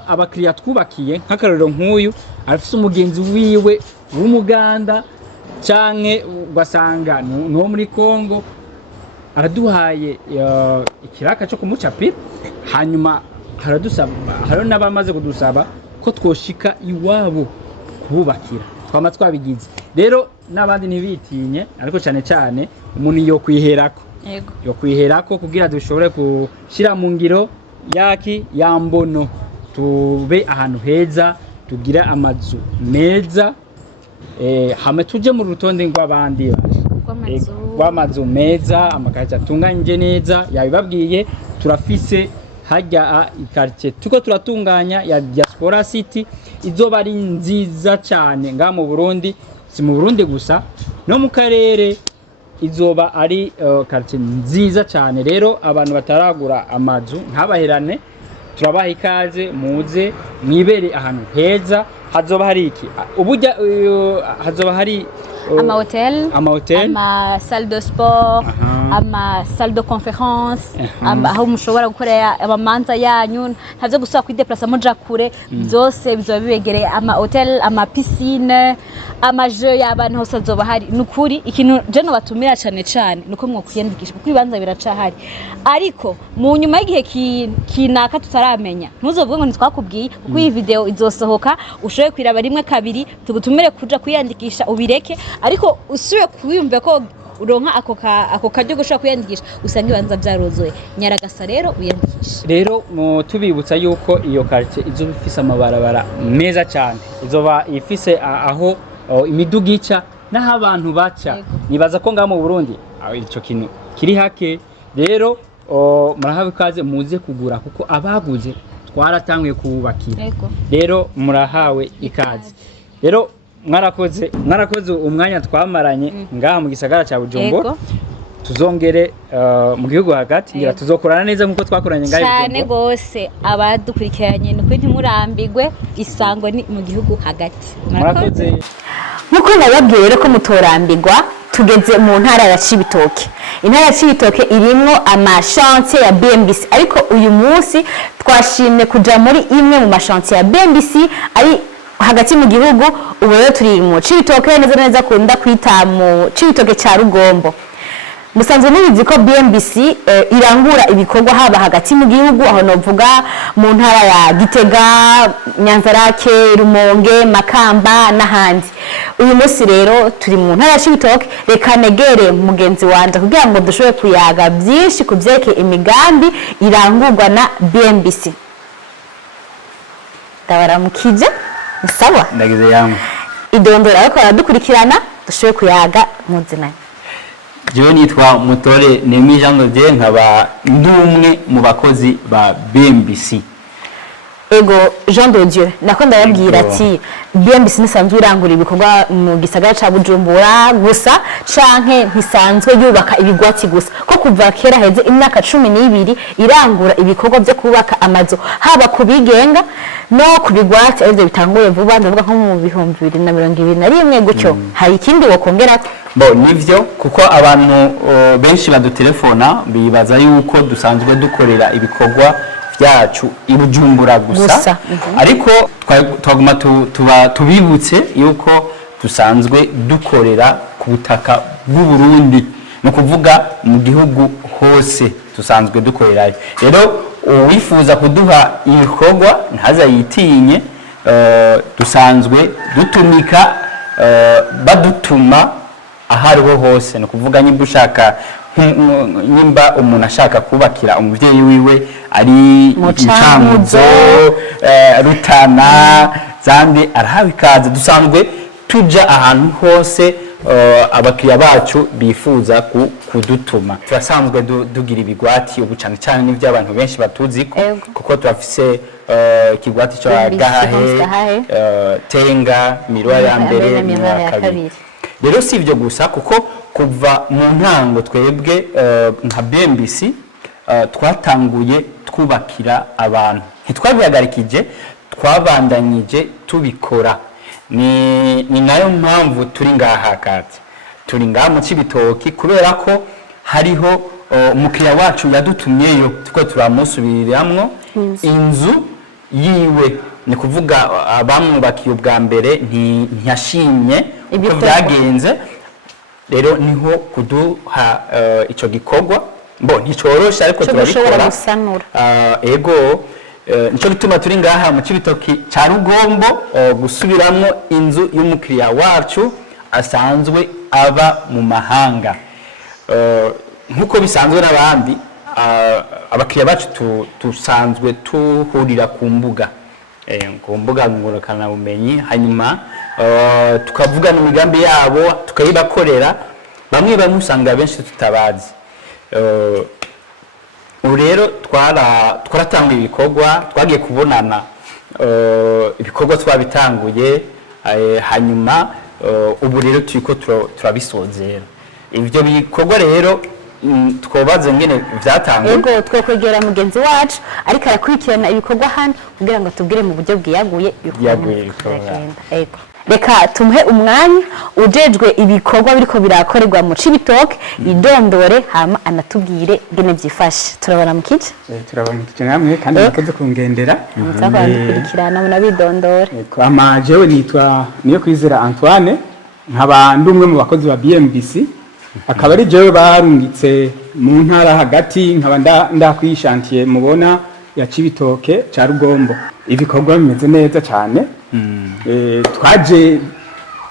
abakiriya twubakiye nk'akarorero nk'uyu afise umugenzi wiwe w'umuganda canke ugasanga no muri Kongo araduhaye ikiraka cyo kumucapira hanyuma hariho n'abamaze kudusaba ko twoshika iwabo kubakira twama twabigize rero n'abandi ntibitinye ariko cyane cyane umuntu yo kwiherako kugira dushobore gushyira mu ngiro ya mbono tube ahantu heza tugira amazu meza hame tuje mu rutonde rw'abandi rw'amazu meza amakaritsiye atunganyije neza yabibabwiye turafise hajya Quartier tuko turatunganya ya Diaspora City izoba ari nziza cyane nga mu Burundi si mu Burundi gusa no mu karere izoba ari Quartier nziza cyane rero abantu bataragura amazu ntabaherane turabaha ikaze muze mwibere ahantu heza hazoba hari iki ubujya hazoba hari ama hotel ama salle de sport ama salle de conférence aho mushobora gukorera abamanza yanyu ntavyo gusaba kwideplacer muja kure byose bizoba bibegereye ama hotel ama piscine ama jeu y'abantu hose azoba hari nukuri ikintu je no batumira cyane nuko mwo kwiyandikisha kuko ibanza biracahari ariko mu nyuma y'igihe kinaka tutaramenya ntuzovuge ngo ntitwakubwiye kuko iyi video izosohoka ushoboye kwiraba rimwe kabiri tugutumire kuja kwiyandikisha ubireke ariko usuye kwiyumva ko uronka ako karyo gushaka kwiyandikisha usanga ibanza byarozoye nyaragasa rero uyandikisha rero tubibutsa yuko iyo quartier izoba ifise amabarabara meza cyane izoba ifise aho imiduga ica naho abantu baca nibaza ko ngaho mu Burundi ico kintu kiri hake rero murahawe ikaze muze kugura kuko abaguze twaratanguye kubakira rero murahawe ikaze rero mwarakoze umwanya twamaranye ngaha mu gisagara cya Bujumbura tuzongere mu gihugu hagati ngira tuzokorana neza nkuko twakoranye ngaha cyane gose abadukurikiranye nuko ntimurambigwe isango ni mu gihugu hagati murakoze nkuko nababwiye rero ko mutorambigwa tugeze mu ntara ya Cibitoke intara ya Cibitoke irimo amashantier ya BMBC ariko uyu munsi twashimye kuja muri imwe mu mashantier ya BMBC ari hagati mu gihugu ubu rero turi mu Cibitoke neza kunda kwita mu Cibitoke cya Rugombo musanzwe nibizi ko BMBC irangura ibikorwa haba hagati mu gihugu aho novuga mu ntara ya Gitega Nyanzarake Rumonge Makamba n'ahandi uyu munsi rero turi mu ntara ya Cibitoke reka negere mugenzi wanje kugira ngo dushobore kuyaga byinshi kuvyeke imigambi irangurwa na BMBC tabaramukije sawa ndagize yamwe idondora ariko aradukurikirana dushoboye kuyaga muzinanye jewe nitwa Mutore Nemi Jean Dodier nkaba ndumwe mu bakozi ba BMBC ego Jean Dodier nako ndababwira ati BMBC nisanzwe irangura ibikorwa mu gisagara ca Bujumbura gusa canke ntisanzwe yubaka ibigwati gusa ko kuva kera heze imyaka 12 irangura ibikorwa byo kubaka amazu haba kubigenga no kubigwati arivyo bitanguye vuba ndavuga nko mu 2021 gutyo hari ikindi wokongera nivyo kuko abantu benshi badutelefona bibaza yuko dusanzwe dukorera ibikorwa byacu ibujumbura gusa ariko twaguma tubibutse yuko dusanzwe dukorera ku butaka bw'u Burundi no kuvuga mu gihugu hose dusanzwe dukorerayo rero uwifuza kuduha ibikorwa ntaza yitinye dusanzwe dutumika badutuma ahariho hose no kuvuga nyimba ushaka nyimba umuntu ashaka kubakira umuvyeyi wiwe ari Mucankuzo Rutana zandi arahawe ikaze dusanzwe tuja ahantu hose abakiriya bacu bifuza kudutuma turasanzwe dugira ibigwati ubu cyane n'ivyo abantu benshi batuziko kuko turafise ikigwati cyo Gahahe Tenga Mirwa ya mbere ya kabiri rero si ivyo gusa kuko kuva mu ntango twebwe nka BMBC twatanguye twubakira abantu ntitwabihagarikije twabandanyije tubikora ni nayo mpamvu turi ngaha kati turi ngaha mu Cibitoki kubera ko hariho umukiriya wacu yadutumyeyo tuko turamusubiriramwo inzu yiwe ni kuvuga abamwubakiye ubwa mbere ntiyashimye uko Ibikorwa. byagenze rero niho kuduha ico gikorwa nticoroshe ariko cyo gushobora turabikora gusanura ego nico gituma turi ngaha mu Cibitoki ca Rugombo gusubiramwo inzu y'umukiriya wacu asanzwe aba mu mahanga nkuko bisanzwe n'abandi abakiriya bacu tusanzwe tuhurira ku mbuga ngurukana bumenyi hanyuma tukavugana imigambi yabo tukayibakorera bamwe usanga benshi tutabazi ubu rero twaratanga ibikorwa twagiye kubonana ibikorwa twabitanguye hanyuma ubu rero turiko turabisozera ivyo bikorwa rero twobaze ngene vyatanguye yego twokwegera mugenzi wacu ariko arakurikirana ibikorwa hano kugira ngo tubwire mu buryo bwiyaguye yego reka tumuhe umwanya ujejwe ibikorwa biriko birakorerwa mu Cibitoke idondore hama anatubwire ngene vyifashe turabona mu kice namwe kandi nakoze kungendera mutakwandikirana munabidondore ama jewe nitwa niyo kwizera Antoine nkaba ndumwe mu bakozi ba BMBC akaba ari jewe barungitse mu ntara hagati nkaba ndakwishantiye mubona ya Cibitoke ca Rugombo ibikorwa bimeze neza cyane twaje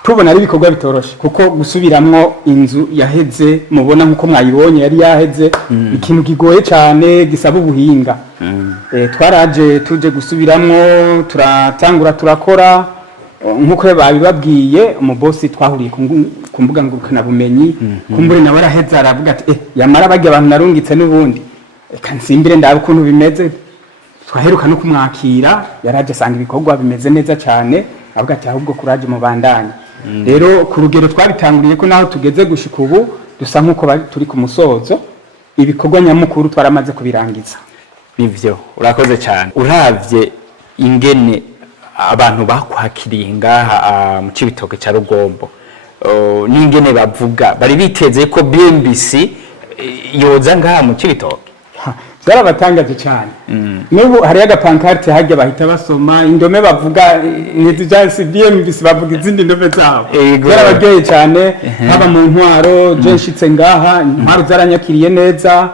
tubona ari ibikorwa bitoroshe kuko gusubiramwo inzu yaheze mubona nkuko mwayibonye yari yaheze ikintu kigoye cyane gisaba ubuhinga twaraje tuje gusubiramwo turatangura turakora nkuko babibabwiye umubosi twahuriye ku mbuga ngurukana bumenyi kumbure nawe araheza aravuga ati yamara bajya abantu narungitse n'ubundi reka nsimbire ndabe ukuntu bimeze twaheruka no kumwakira yaraje asanga ibikorwa bimeze neza cyane avuga ati ahubwo kuraje mu bandanye rero ku rugero twabitanguriye ko naho tugeze gushika ubu dusa nkuko turi ku musozo ibikorwa nyamukuru twaramaze kubirangiza bivyo urakoze cyane uravye ingene abantu bakwakiriye ngaha mu Cibitoke ca Rugombo n'ingene bavuga bari biteze ko BMBC yoza ngaha mu Cibitoke byarabatangaje cyane n'ubu hari agapankarte hajya bahita basoma indome bavuga ntizijase BMBC bavuga izindi ndome zabo byarabaryoye cyane haba mu ntwaro jenshitse ngaha intwaro zaranyakiriye neza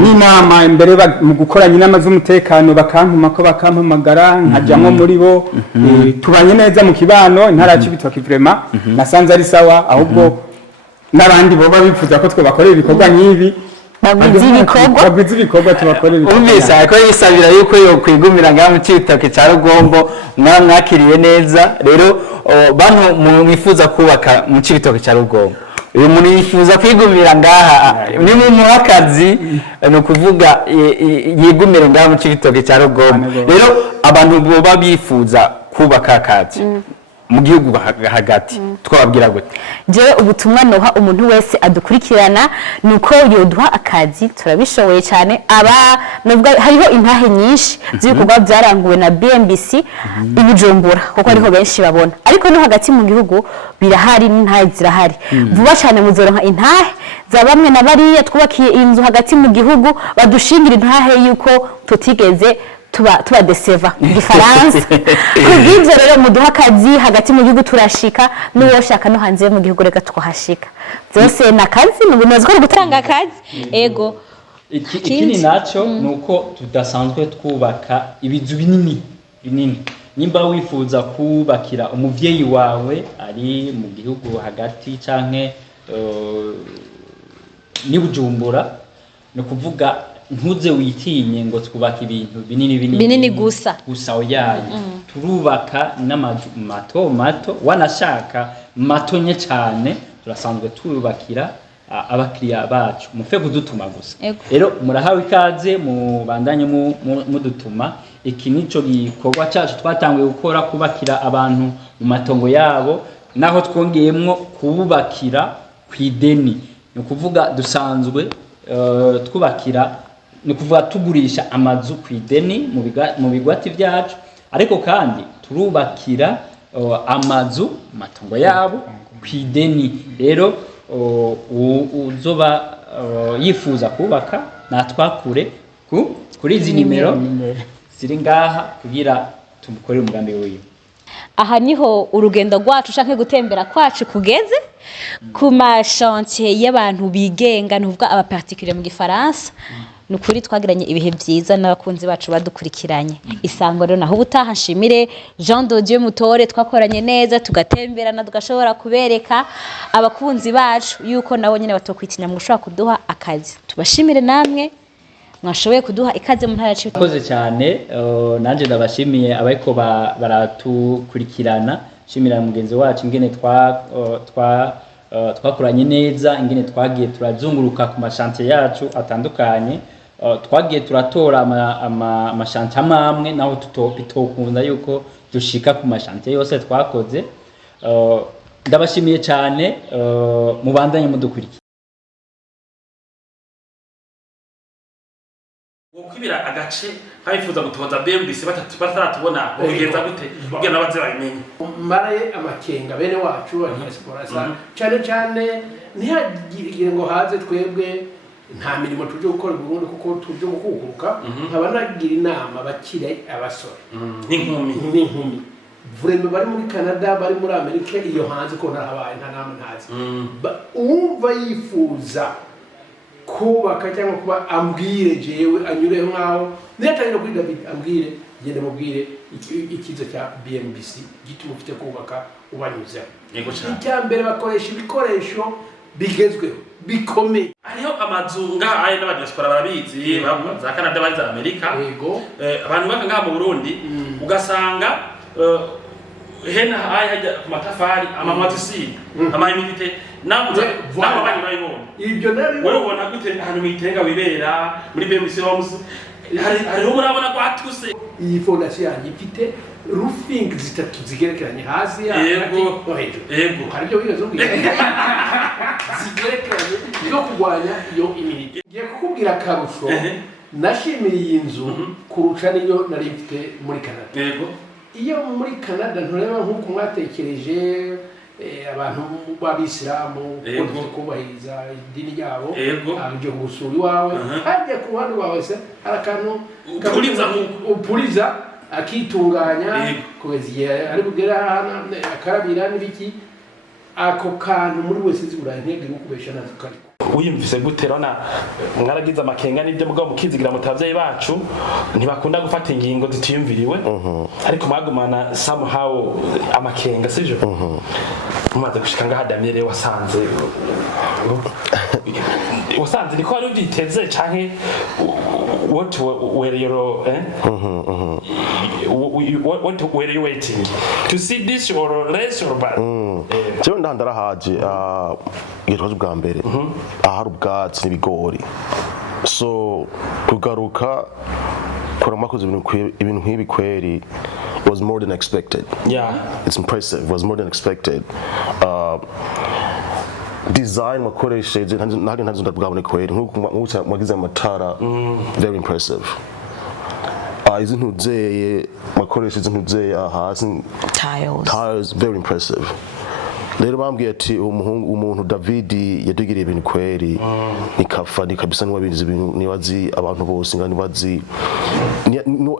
n'inama imbere mu gukoranya inama z'umutekano bakampuma ko bakampamagara nkajyamo muri bo tubanye neza mu kibano ntara Cibitoke vraiment nasanze ari sawa ahubwo n'abandi boba bifuza ko twe bakorera ibikorwa nk'ibi bagwiza ibikorwa tubakorera umvise ariko yisabira yuko yo kwigumira ngaha mu Cibitoke ca Rugombo mwakiriye neza rero bantu mwifuza kubaka mu Cibitoke ca Rugombo uyu muntu yifuza kwigumira ngaha ni mu mwakazi no kuvuga yigumira ngaha mu Cibitoke ca Rugombo rero abantu boba bifuza kubaka akazi mu gihugu hagati twababwira gute jewe ubutumwa noha umuntu wese adukurikirana nuko yoduha akazi turabishoboye cyane nubwo hariho intahe nyinshi z'ibikorwa byaranguwe na BMBC ibijumbura kuko ariho benshi babona ariko no hagati mu gihugu birahari n'intahe zirahari vuba cyane muzoronka intahe za bamwe na bariya twubakiye inzu hagati mu gihugu badushingira intahe yuko tutigeze tuba deseva igifaransa kubw'ibyo rero muduha akazi hagati mu gihugu turashika n'uwoshaka no hanze mu gihugu reka twahashika byose nakazi nubunoze ko gutanga akazi ego ikindi naco nuko tudasanzwe twubaka ibizu binini nimba wifuza kubakira umuvyeyi wawe ari mu gihugu hagati canke ni Bujumbura no kuvuga ntuze witinye ngo twubaka ibintu binini gusa oyaye turubaka n'amazu mato wanashaka matonye cyane turasanzwe tubakira abakiriya bacu mufe kudutuma gusa rero murahawe ikaze mu bandanye mudutuma iki nico gikorwa cyacu twatanguye gukora kubakira abantu mu matongo yabo naho twongeyemwo kubakira kwideni no kuvuga dusanzwe twubakira ni kuvuga tugurisha amazu kwideni mu bigwati byacu ariko kandi turubakira amazu matongo yabo kwideni rero uzoba yifuza kubaka natwakure kuri izi nimero ziri ngaha kugira tumukorere umugambi wiwe aha niho urugendo rwacu canke gutembera kwacu kugeze ku mashantier y'abantu bigenga nuvuga aba particulier mu gifaransa nukuri twagiranye ibihe byiza n'abakunzi bacu badukurikiranye isango rero naho ubutaha nshimire Jean de Dieu Mutore twakoranye neza tugatemberana tugashobora kubereka abakunzi bacu yuko nabo nyene batokwitinya mu gushobora kuduha akazi tubashimire namwe mwashoboye kuduha ikaze mu ntara yacu koze cyane nanje ndabashimiye abayiko baratukurikirana shimira mugenzi wacu ingene twakoranye neza ingene twagiye turazunguruka ku mashantier yacu atandukanye twagiye turatora amashantier amwe naho tutokunda yuko dushika ku mashantier yose twakoze ndabashimiye cyane mubandanye mudukurikira ukibira agace habifuza gutoza BMBC bataratubona ubigenza gute kugira nabaze babimenye maraye amakenga bene wacu abanyesipora cyane ntihagire ngo haze twebwe nta mirimo tuje gukora Burundi kuko tuje gukukuruka nkaba nagira inama bakire abasore n'inkumi vraiment bari muri Canada bari muri Amerika iyo hanze ko narahabaye nta nama ntazi umva yifuza kubaka cyangwa kuba ambwire jewe anyure nkaho netangira kuri David ambwire gende mubwire ikizo cya BMBC gituma ufite kubaka ubanyuze yego cyane icyambere bakoresha ibikoresho bigezweho bikomeye ariho amazu ngaha ari n'abadiaspora barabizi za Canada bari za Amerika yego abantu baka ngaha mu Burundi ugasanga hena hajya ku matafari amamazisi amahimite nabo bari bayibona ibyo nari wowe ubona gute ahantu mwitenga wibera muri BMBC hari urabona ko atuse iyi fondation yanjye ifite roofing zitatu zigerekeranye hasi yego hari byo bibazo zigerekeranye zo kurwanya iyo imirire ngiye kukubwira akarusho nashimiriye iyi nzu kurusha niyo nari mfite muri Canada yego iyo muri Canada ntureba nk'uko mwatekereje abantu b'abisilamu kubahiriza idini ryabo abyo gusura iwawe hajya ku ruhande rwawe se hari akantu upuriza akitunganya kubera ari kugera ahantu akarabira n'ibiki ako kantu muri wese ziburaye ntege gukubesha nazo kari uyimvise gute rona mwaragize amakenga n'ibyo mugabo mukizigira mutavyayi bacu ntibakunda gufata ingingo zitiyumviriwe ariko mwagumana somehow amakenga sije mumaze gushika ngaha Damire wasanze niko wari ubyiteze canke what were your what were you waiting to see this or less or bad cyo ndandara haje yitwaje bwa mbere ahari ubwatsi n'ibigori so kugaruka kuramakoze ibintu nk'ibi kweri was more than expected. It's impressive. It was more than expected. Design wakoresheje ntari ntazunda bwabone kweri nk'uko mwagize amatara very impressive. Izi ntuzeye wakoresheje ntuzeye hasi tiles very impressive. Rero bambwiye ati umuntu David yadugiriye ibintu kweri nikafa nikabisa n'wabizi ibintu niwazi abantu bose ngani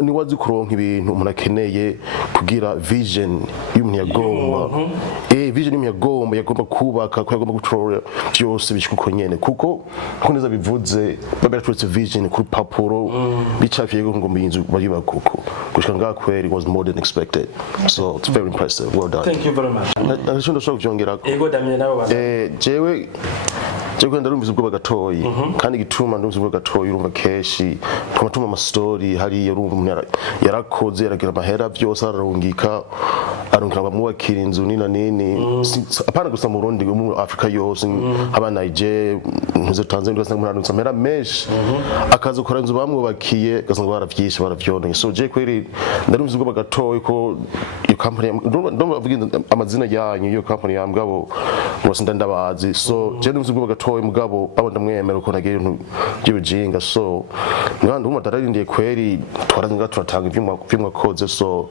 niwazi kuronka ibintu umuntu akeneye kugira vision y'umuntu yagomba vision y'umuntu yagomba kubaka ko yagomba gutorera byose bishikuko nyene kuko neza bivuze baberatse vision ku papuro bicafiye ngo mbinzu bari bakuko gushika ngaha kweri was more than expected, so it's very impressive. Well done. Thank you very much. Ego Damire nabo bana jewe ndarumviza ubwo bagatoyi kandi gituma ndumviza ubwo gatoyi urumva keshi tuma ama story hari yarumva umuntu yarakoze yaragira amahera byose ararungika bamubakira inzu nini apana gusa mu Burundi mu Afrika yose aba Niger muze Tanzania gusa muri anutsa amahera menshi akaza gukora inzu bamwubakiye gasanga baravyishe baravyoneye so je kweri ndarumviza ubwo bagatoyi ko iyo company ndumva amazina yanyu iyo company yambwabo bose ndandabazi so je ndumviza ubwo bagatoyi mugabo abo ndamwemera uko nagiye ibintu by'ubujinga so ngandi umadarindiye kweri twaranze turatanga ivyumwa koze so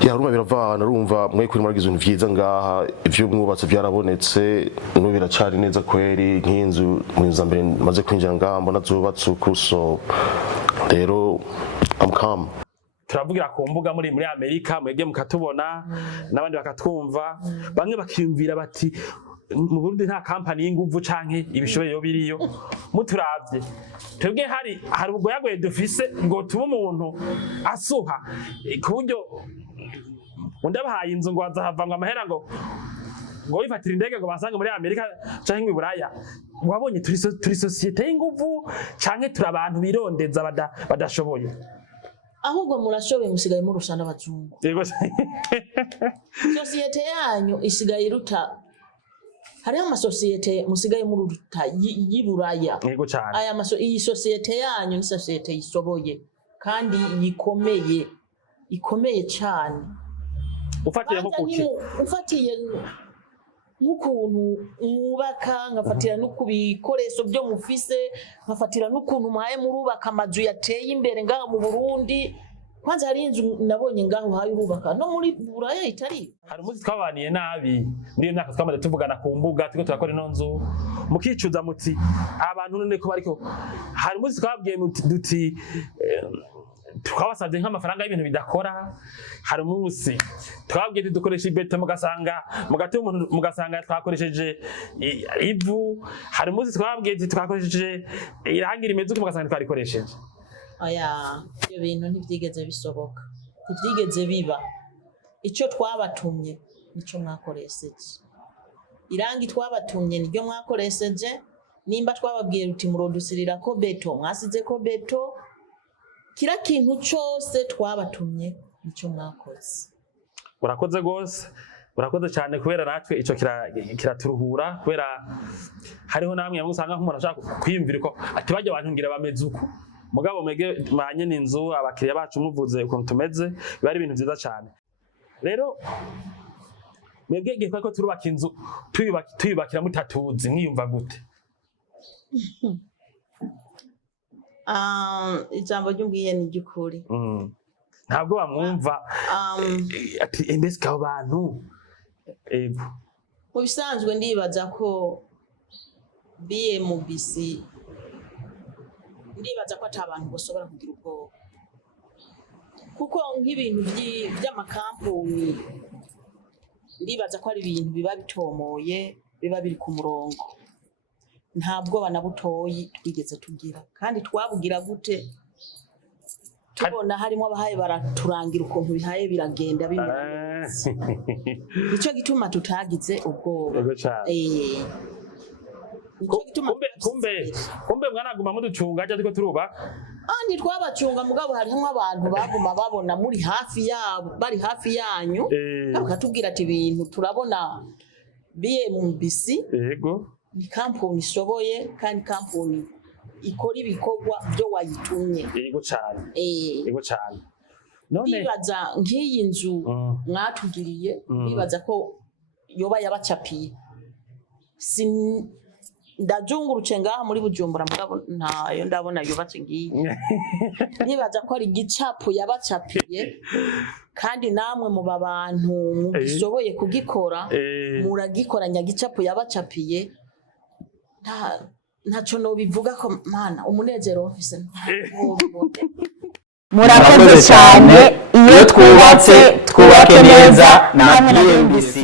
yaruma biravana urumva mwe kuri muragize ibintu vyiza ngaha ivyo mwubatse byarabonetse no biracari neza kweri nk'inzu mwiza mbere maze kwinjira ngaha mbona zubatse uko so rero I'm calm. turavugira ku mbuga muri Amerika mwege mukatubona n'abandi bakatwumva bamwe bakiyumvira bati mu Burundi nta company y'inguvu canke ibishoboye yo biriyo muturavye twebwe hari ubugoyagoye dufise ngo tuba umuntu asuha ku buryo undabahaye inzu ngo azahava ngo amahera ngo wifatira indege ngo basange muri Amerika canke mu Buraya wabonye turi societe y'inguvu canke turi abantu birondeza badashoboye ahubwo murashoboye musigaye murusha n'abazungu yego societe yanyu isigaye iruta hariho amasosiyete musigaye muruta y'Iburaya yego cyane iyi societe yanyu ni societe yisoboye kandi ikomeye cyane ufatiye nk'ukuntu mwubaka ngafatira no kubikoresho byo mufise ngafatira n'ukuntu muhaye murubaka amazu yateye imbere ngaha mu Burundi kwanza hari inzu nabonye ngaho haye urubaka no muri Buraya itari hari umuzi twabaniye nabi muri iyo myaka twamaze tuvugana ku mbuga turiko turakora ino nzu mukicuza muti abantu none ko bariko hari umuzi twabwiye duti twabasabye nk'amafaranga y'ibintu bidakora hari umunsi twabwiye dukoresha ibeto mugasanga twakoresheje ivu hari umunsi twabwiye twakoresheje irangi rimeze uko mugasanga twarikoresheje aya ibyo bintu ntibyigeze bisoboka ntibyigeze biba icyo twabatumye nico mwakoresheje irangi twabatumye niryo mwakoresheje nimba twababwiye ruti murodusirira ko beto mwasize ko beto kira kintu cyose twabatumye nico mwakoze urakoze gose urakoze cyane kubera natwe ico kiraturuhura kubera hariho namwe musanga nk'umuntu ashaka kwiyumvira ko ati bajya abantu ngira bameze uko mugabo mege manye n'inzu abakiriya bacu muvuze ukuntu tumeze bari ibintu byiza cyane rero mwebwe gihe ko turubaka inzu tuyubakira mutatuzi mwiyumva gute ijambo ry'ubwiye ni ry'ukuri ntabwo bamwumva ati mbese abo bantu ego mu bisanzwe ndibaza ko bmbc ndibaza ko ata abantu bashobora kugira ubwoba kuko nk'ibintu by'amakampuni ndibaza ko ari ibintu biba bitomoye biba biri ku murongo ntabwo banabutoyi twigeze tugira kandi twabugira gute tubona harimo abahaye baraturangira ukuntu bihaye biragenda bimeze nicyo gituma tutagize ubwoba kumbe mwanaguma muducunga ajya ariko turuba ntitwabacunga mugabo harimo abantu baguma babona muri hafi yabo bari hafi yanyu bakatubwira ati ibintu turabona bmbc yego ni kampuni ishoboye kandi kampuni ikora ibikorwa byo wayitumye yego cyane none bibaza nk'iyi nzu mwatugiriye bibaza ko yoba yabacapiye ndajunguruce ngaha muri Bujumbura ntayo ndabona yubatse ngiyi nibaza ko ari igicapo yabacapiye kandi namwe mu babantu mugishoboye kugikora muragikoranya gicapo yabacapiye ntaco no bivuga ko mana umunezero ofise murakoze cyane iyo twubatse twubake neza na bmbc